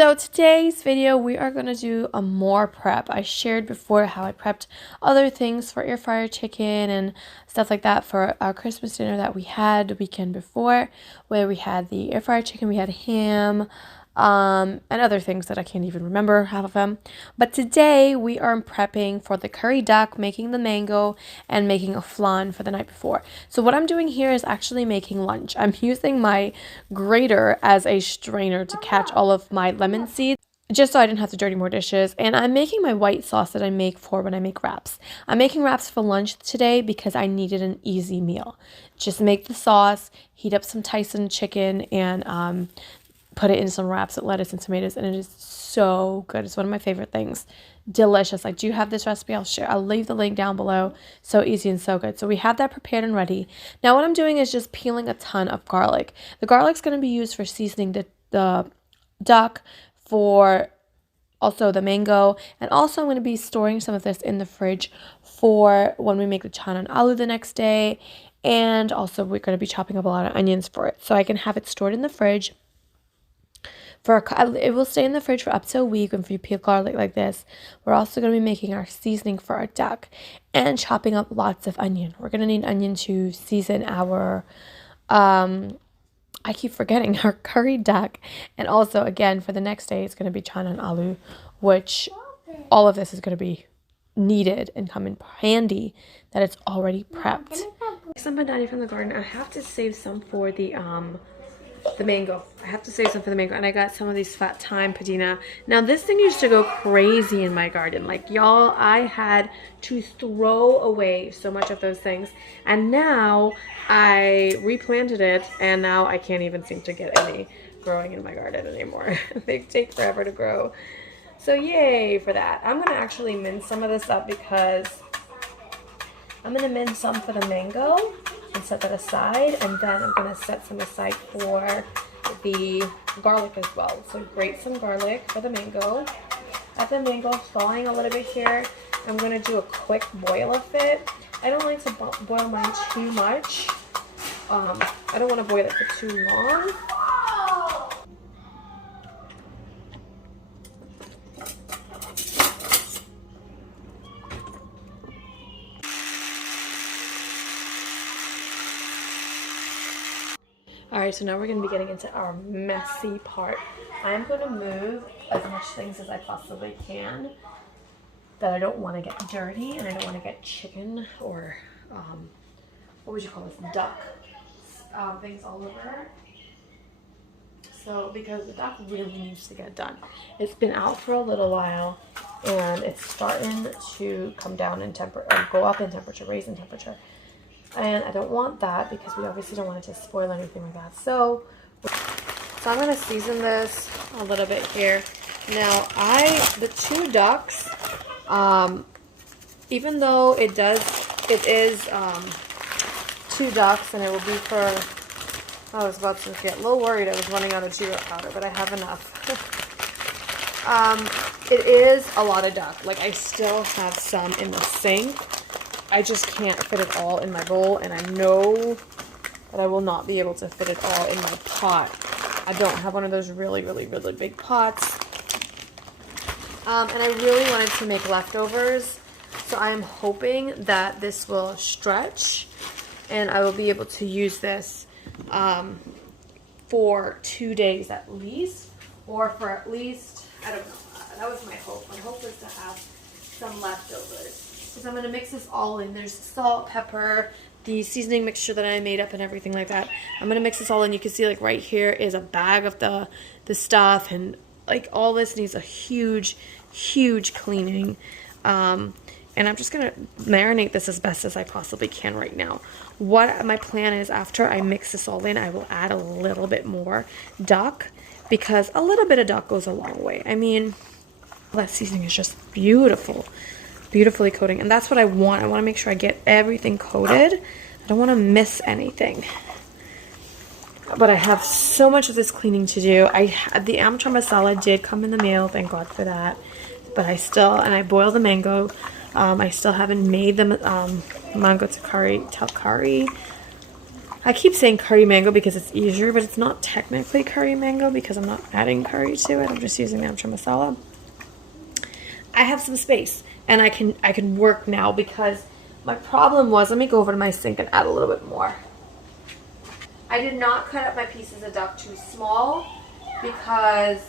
So today's video, we are going to do a more prep. I shared before how I prepped other things for air fryer chicken and stuff like that for our Christmas dinner that we had the weekend before, where we had the air fryer chicken, we had ham, and other things that I can't even remember half of them. But today we are prepping for the curry duck, making the mango, and making a flan for the night before. So what I'm doing here is actually making lunch. I'm using my grater as a strainer to catch all of my lemon seeds, just so I didn't have to dirty more dishes. And I'm making my white sauce that I make for when I make wraps. I'm making wraps for lunch today because I needed an easy meal. Just make the sauce, heat up some Tyson chicken, and put it in some wraps with lettuce and tomatoes, and it is so good. It's one of my favorite things. Delicious. Like, do you have this recipe? I'll leave the link down below. So easy and so good. So we have that prepared and ready. Now what I'm doing is just peeling a ton of garlic. The garlic's going to be used for seasoning the duck, for also the mango, and also I'm going to be storing some of this in the fridge for when we make the chana and aloo the next day. And also we're going to be chopping up a lot of onions for it, so I can have it stored in the fridge. It will stay in the fridge for up to a week. And if you peel garlic like this, we're also going to be making our seasoning for our duck and chopping up lots of onion. We're going to need onion to season our, I keep forgetting, our curry duck. And also, again, for the next day, it's going to be chana and aloo, which all of this is going to be needed and come in handy that it's already prepped. Some banana from the garden. I have to save some for the mango. I have to save some for the mango, and I got some of these fat thyme puਦੀna. Now this thing used to go crazy in my garden, like, y'all, I had to throw away so much of those things, and now I replanted it, and now I can't even seem to get any growing in my garden anymore. They take forever to grow, so yay for that. I'm gonna actually mince some of this up because I'm gonna mince some for the mango and set that aside, and then I'm going to set some aside for the garlic as well. So grate some garlic for the mango. As the mango thawing a little bit here, I'm going to do a quick boil of it. I don't like to boil mine too much. I don't want to boil it for too long. Alright, so now we're going to be getting into our messy part. I'm going to move as much things as I possibly can that I don't want to get dirty, and I don't want to get chicken or, what would you call this, duck, things all over. So, because the duck really needs to get done. It's been out for a little while, and it's starting to come down in temperature, go up in temperature, raise in temperature. And I don't want that because we obviously don't want it to spoil anything like that. So I'm going to season this a little bit here. Now, the two ducks, even though it is 2 ducks, and it will be for, I was about to get a little worried I was running out of Jira powder, but I have enough. It is a lot of duck. Like, I still have some in the sink. I just can't fit it all in my bowl, and I know that I will not be able to fit it all in my pot. I don't have one of those really, really, really big pots. And I really wanted to make leftovers, so I am hoping that this will stretch, and I will be able to use this for 2 days at least, or for at least, I don't know, that was my hope. My hope was to have some leftovers. So I'm going to mix this all in. There's salt, pepper, the seasoning mixture that I made up and everything like that. I'm going to mix this all in. You can see, like, right here is a bag of the stuff, and like all this needs a huge, huge cleaning. And I'm just going to marinate this as best as I possibly can right now. What my plan is, after I mix this all in, I will add a little bit more duck, because a little bit of duck goes a long way. I mean, that seasoning is just beautiful. Beautifully coating, and that's what I want. I want to make sure I get everything coated. I don't want to miss anything. But I have so much of this cleaning to do. The amateur masala did come in the mail, thank God for that. But I boiled the mango. I still haven't made the mango curry. I keep saying curry mango because it's easier, but it's not technically curry mango because I'm not adding curry to it. I'm just using the amchur masala. I have some space and I can work now because my problem was, let me go over to my sink and add a little bit more. I did not cut up my pieces of duck too small because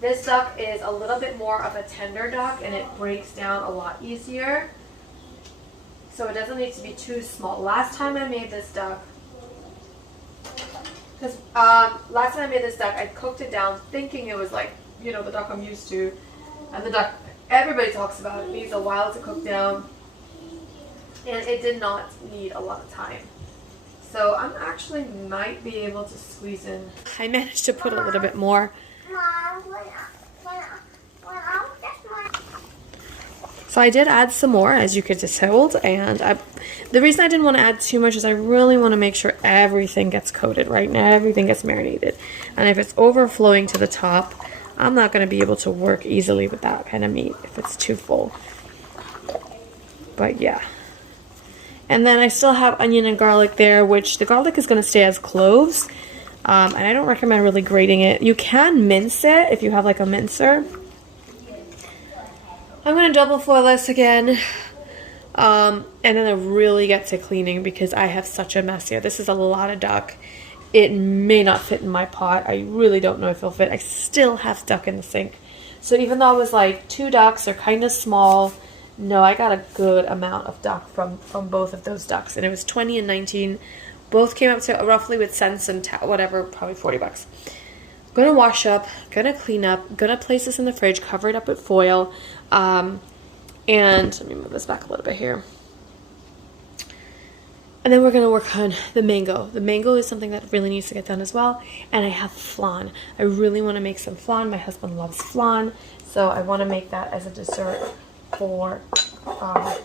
this duck is a little bit more of a tender duck and it breaks down a lot easier. So it doesn't need to be too small. Last time I made this duck, I cooked it down thinking it was like, you know, the duck I'm used to. And the duck everybody talks about, it needs a while to cook down. And it did not need a lot of time. So I'm actually might be able to squeeze in. I managed to put a little bit more. So I did add some more, as you could just hold, and the reason I didn't want to add too much is I really want to make sure everything gets coated, right? Now everything gets marinated. And if it's overflowing to the top, I'm not going to be able to work easily with that kind of meat if it's too full. But yeah. And then I still have onion and garlic there, which the garlic is going to stay as cloves. And I don't recommend really grating it. You can mince it if you have like a mincer. I'm going to double foil this again. And then I really get to cleaning because I have such a mess here. This is a lot of duck. It may not fit in my pot. I really don't know if it'll fit. I still have duck in the sink. So even though it was like 2 ducks, they're kind of small. No, I got a good amount of duck from both of those ducks. And it was 20 and 19. Both came up to roughly with cents and whatever, probably 40 bucks. Gonna wash up, gonna clean up, gonna place this in the fridge, cover it up with foil. And let me move this back a little bit here. And then we're going to work on the mango. The mango is something that really needs to get done as well. And I have flan. I really want to make some flan. My husband loves flan. So I want to make that as a dessert for Christmas.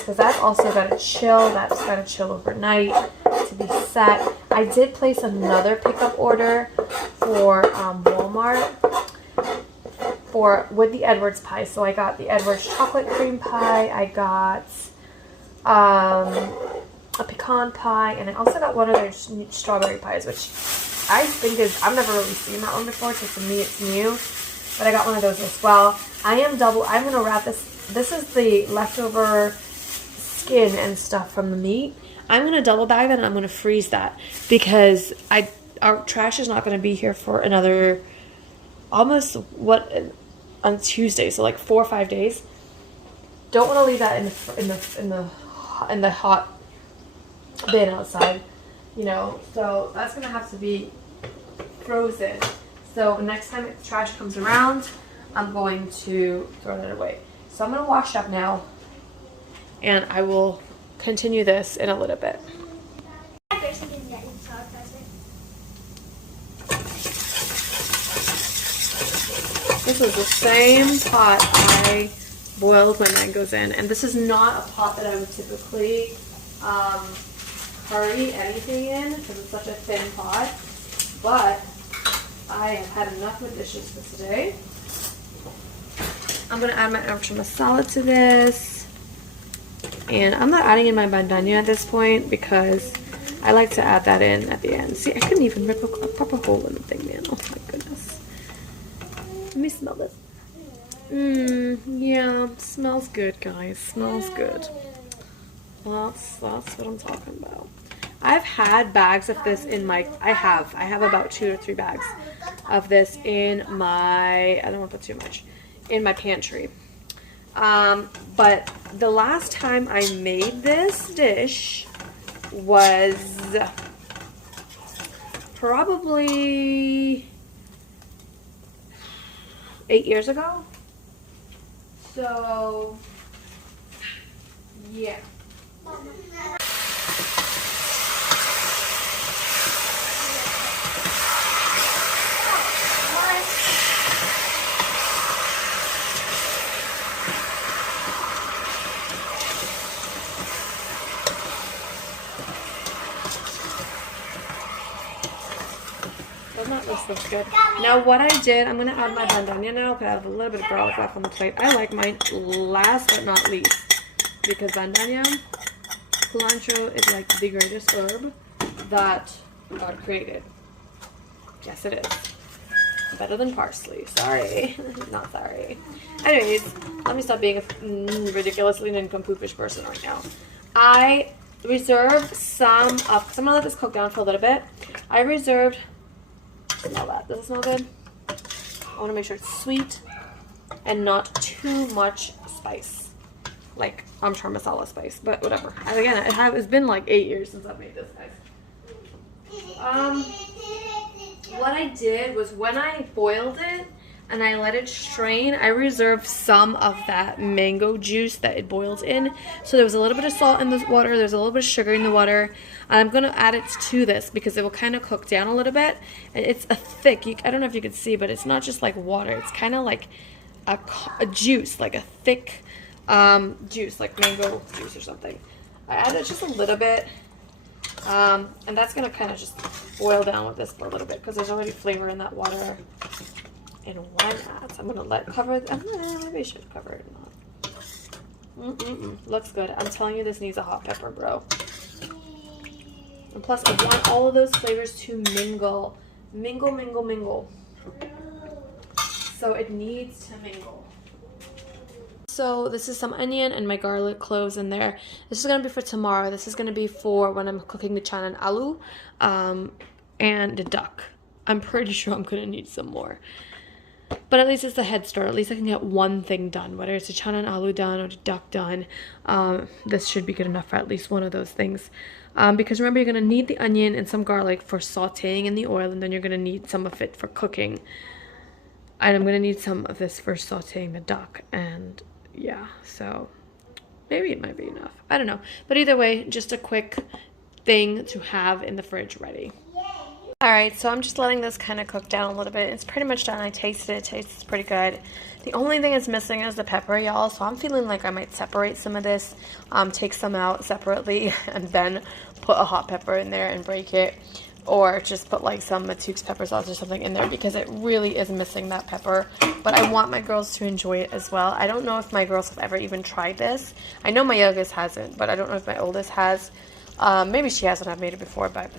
Because that's also got to chill. That's got to chill overnight to be set. I did place another pickup order for Walmart with the Edwards pie. So I got the Edwards chocolate cream pie. I got a pecan pie, and I also got one of their strawberry pies, which I think I've never really seen that one before, so to me it's new, but I got one of those as well. I'm going to wrap this is the leftover skin and stuff from the meat. I'm going to double bag that and I'm going to freeze that because our trash is not going to be here for another almost on Tuesday, so like 4 or 5 days. Don't want to leave that in the hot bin outside, you know, so that's gonna have to be frozen. So next time trash comes around, I'm going to throw that away. So I'm gonna wash up now, and I will continue this in a little bit. This is the same pot I boiled my mangoes in, and this is not a pot that I would typically curry anything in because it's such a thin pot, but I have had enough of dishes for today. I'm going to add my amchur masala to this, and I'm not adding in my bandanya at this point because I like to add that in at the end. See, I couldn't even rip a proper hole in the thing, man. Oh my goodness. Let me smell this. Yeah, smells good, guys. Smells good. That's what I'm talking about. I've had bags of this in my, I have about 2 or 3 bags of this in my, I don't want to put too much, in my pantry. But the last time I made this dish was probably 8 years ago. So, yeah. This looks good. Now what I did, I'm going to add my bandanya now because I have a little bit of garlic left on the plate. I like mine last but not least because bandanya cilantro is like the greatest herb that God created. Yes, it is. Better than parsley. Sorry. Not sorry. Anyways, let me stop being a ridiculously nincompoopish person right now. I reserved some of, because I'm going to let this cook down for a little bit. I reserved, smell that. Does it smell good? I want to make sure it's sweet and not too much spice. Like, I'm sure masala spice, but whatever. And again, it's been like 8 years since I've made this, guys. What I did was when I boiled it and I let it strain, I reserved some of that mango juice that it boiled in. So there was a little bit of salt in the water, there's a little bit of sugar in the water, and I'm going to add it to this because it will kind of cook down a little bit. And it's a thick, I don't know if you can see, but it's not just like water. It's kind of like a juice, like a thick juice, like mango juice or something. I added just a little bit. And that's going to kind of just boil down with this for a little bit because there's already flavor in that water. And why not? I'm going to let it cover it. Maybe I should cover it or not. Looks good. I'm telling you, this needs a hot pepper, bro. And plus, I want all of those flavors to mingle. Mingle, mingle, mingle. So it needs to mingle. So this is some onion and my garlic cloves in there. This is going to be for tomorrow. This is going to be for when I'm cooking the chana and aloo and the duck. I'm pretty sure I'm going to need some more. But at least it's a head start. At least I can get one thing done, whether it's the chana and aloo done or the duck done. This should be good enough for at least one of those things. Because remember, you're going to need the onion and some garlic for sauteing in the oil, and then you're going to need some of it for cooking. And I'm going to need some of this for sauteing the duck. And yeah, so maybe it might be enough. I don't know. But either way, just a quick thing to have in the fridge ready. Alright, so I'm just letting this kind of cook down a little bit. It's pretty much done. I tasted it. It tastes pretty good. The only thing it's missing is the pepper, y'all. So I'm feeling like I might separate some of this, take some out separately, and then put a hot pepper in there and break it. Or just put like some Matuke's pepper sauce or something in there because it really is missing that pepper. But I want my girls to enjoy it as well. I don't know if my girls have ever even tried this. I know my youngest hasn't, but I don't know if my oldest has. Maybe she has when I've made it before, but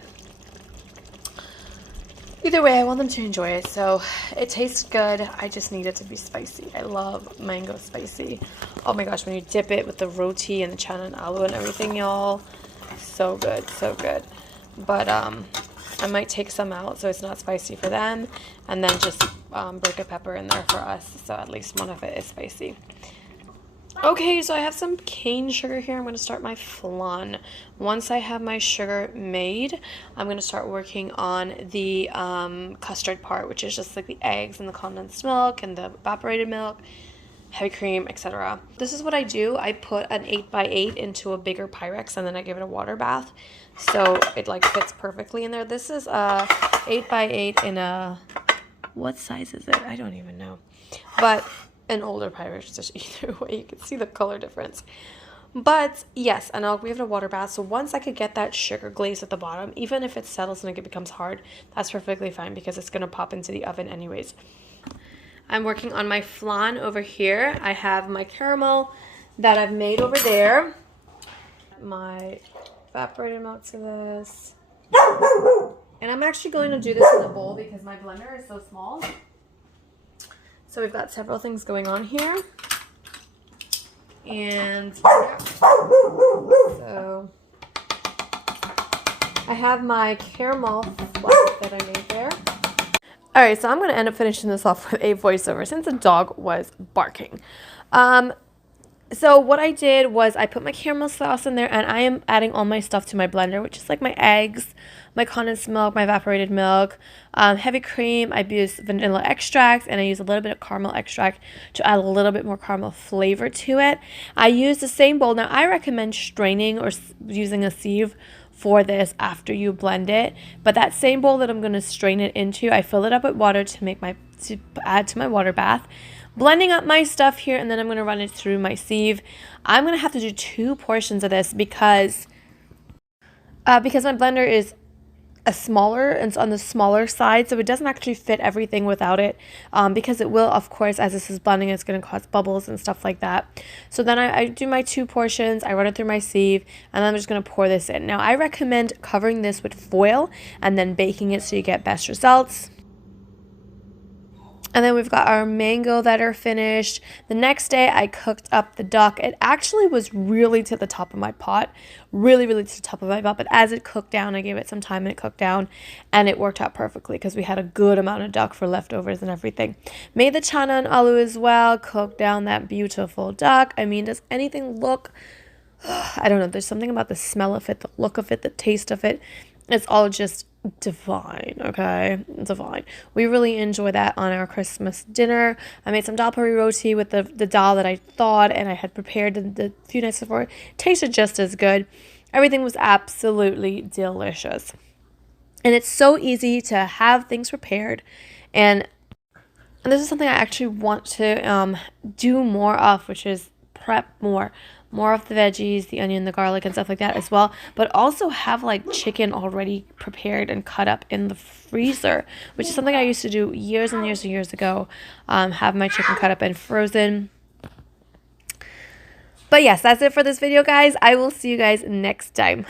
either way, I want them to enjoy it. So it tastes good. I just need it to be spicy. I love mango spicy. Oh my gosh, when you dip it with the roti and the chana and aloo and everything, y'all. So good, so good. But I might take some out so it's not spicy for them, and then just break a pepper in there for us so at least one of it is spicy. Okay, so I have some cane sugar here. I'm going to start my flan. Once I have my sugar made, I'm going to start working on the custard part, which is just like the eggs and the condensed milk and the evaporated milk, heavy cream, etc. This is what I do. I put an 8x8 into a bigger Pyrex and then I give it a water bath. So it like fits perfectly in there. This is a 8x8 in a, what size is it? I don't even know. But an older Pyrex dish either way. You can see the color difference. But yes, and I'll give it a water bath. So once I could get that sugar glaze at the bottom, even if it settles and it becomes hard, that's perfectly fine because it's going to pop into the oven anyways. I'm working on my flan over here. I have my caramel that I've made over there. My evaporated milk to this. And I'm actually going to do this in a bowl because my blender is so small. So we've got several things going on here. And yeah. So I have my caramel fluff that I made there. Alright, so I'm going to end up finishing this off with a voiceover since the dog was barking. So what I did was I put my caramel sauce in there, and I am adding all my stuff to my blender, which is like my eggs, my condensed milk, my evaporated milk, heavy cream. I use vanilla extract, and I use a little bit of caramel extract to add a little bit more caramel flavor to it. I use the same bowl. Now, I recommend straining or using a sieve for this after you blend it, but that same bowl that I'm going to strain it into, I fill it up with water to add to my water bath. Blending up my stuff here, and then I'm going to run it through my sieve. I'm going to have to do 2 portions of this because my blender is a smaller, and it's on the smaller side, so it doesn't actually fit everything without it, because it will, of course, as this is blending, it's going to cause bubbles and stuff like that. So then I do my 2 portions, I run it through my sieve, and then I'm just going to pour this in. Now I recommend covering this with foil and then baking it so you get best results. And then we've got our mango that are finished. The next day I cooked up the duck. It actually was really to the top of my pot, really to the top of my pot, but as it cooked down, I gave it some time and it cooked down, and it worked out perfectly because we had a good amount of duck for leftovers and everything. Made the chana and aloo as well, cooked down that beautiful duck. I mean, does anything look, I don't know, there's something about the smell of it, the look of it, the taste of it. It's all just divine, okay? Divine. We really enjoy that on our Christmas dinner. I made some dal puri roti with the dal that I thawed and I had prepared the few nights before. It tasted just as good. Everything was absolutely delicious. And it's so easy to have things prepared. And this is something I actually want to do more of, which is prep more of the veggies, the onion, the garlic, and stuff like that as well, but also have like chicken already prepared and cut up in the freezer, which is something I used to do years and years and years ago. Have my chicken cut up and frozen. But yes, that's it for this video, guys. I will see you guys next time.